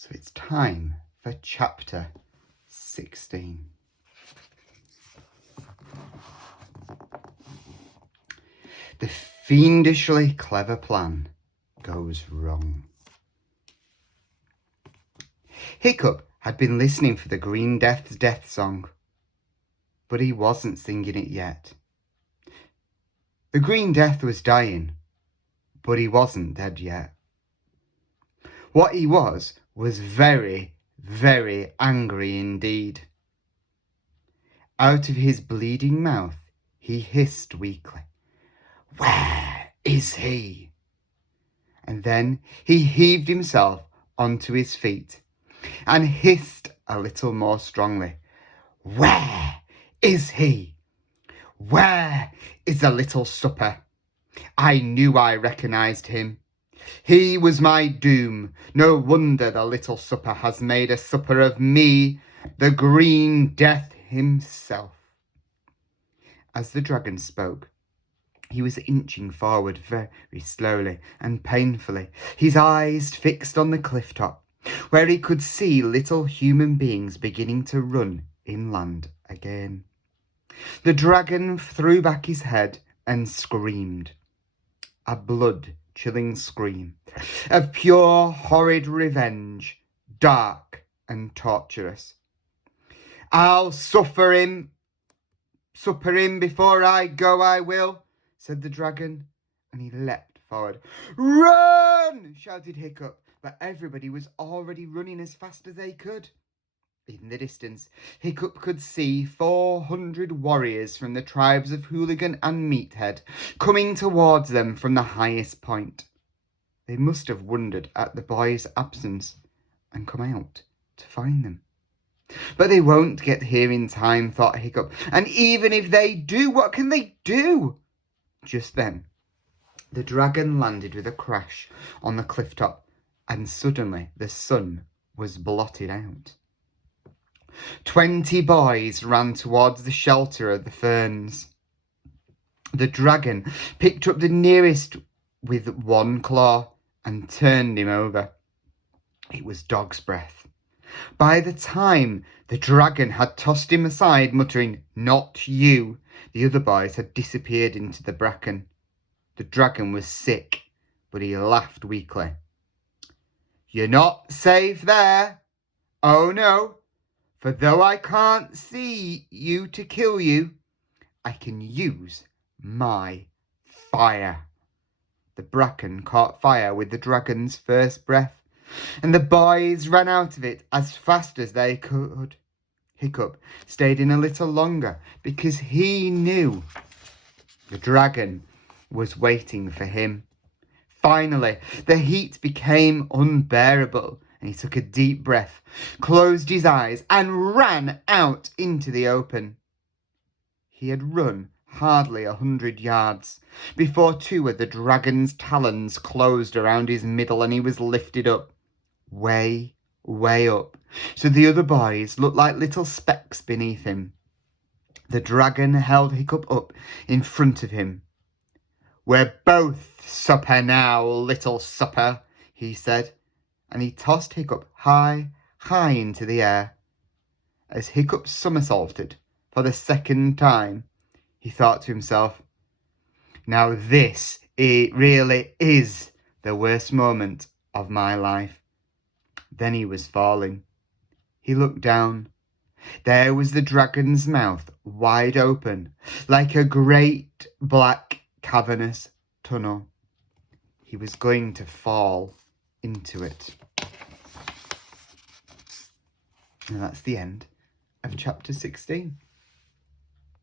So it's time for chapter 16. The fiendishly clever plan goes wrong. Hiccup had been listening for the Green Death's death song, but he wasn't singing it yet. The Green Death was dying, but he wasn't dead yet. What he was very, very angry indeed. Out of his bleeding mouth, he hissed weakly, "Where is he?" And then he heaved himself onto his feet and hissed a little more strongly, "Where is he? Where is the little supper? I knew I recognised him. He was my doom. No wonder the little supper has made a supper of me, the Green Death himself." As the dragon spoke, he was inching forward very slowly and painfully, his eyes fixed on the cliff top, where he could see little human beings beginning to run inland again. The dragon threw back his head and screamed. A blood-chilling scream of pure horrid revenge, dark and torturous. "I'll supper him before I go, I will," said the dragon, and he leapt forward. "Run!" shouted Hiccup, but everybody was already running as fast as they could. In the distance, Hiccup could see 400 warriors from the tribes of Hooligan and Meathead coming towards them from the highest point. They must have wondered at the boy's absence and come out to find them. But they won't get here in time, thought Hiccup, and even if they do, what can they do? Just then, the dragon landed with a crash on the cliff top, and suddenly the sun was blotted out. 20 boys ran towards the shelter of the ferns. The dragon picked up the nearest with one claw and turned him over. It was Dog's Breath. By the time the dragon had tossed him aside, muttering, "Not you," the other boys had disappeared into the bracken. The dragon was sick, but he laughed weakly. "You're not safe there. Oh no. For though I can't see you to kill you, I can use my fire." The bracken caught fire with the dragon's first breath, and the boys ran out of it as fast as they could. Hiccup stayed in a little longer because he knew the dragon was waiting for him. Finally, the heat became unbearable, and he took a deep breath, closed his eyes, and ran out into the open. He had run hardly 100 yards before 2 of the dragon's talons closed around his middle, and he was lifted up, way, way up, so the other boys looked like little specks beneath him. The dragon held Hiccup up in front of him. "We're both supper now, little supper," he said, and he tossed Hiccup high, high into the air. As Hiccup somersaulted for the second time, he thought to himself, "Now this really is the worst moment of my life." Then he was falling. He looked down. There was the dragon's mouth wide open, like a great black cavernous tunnel. He was going to fall into it. And that's the end of chapter 16.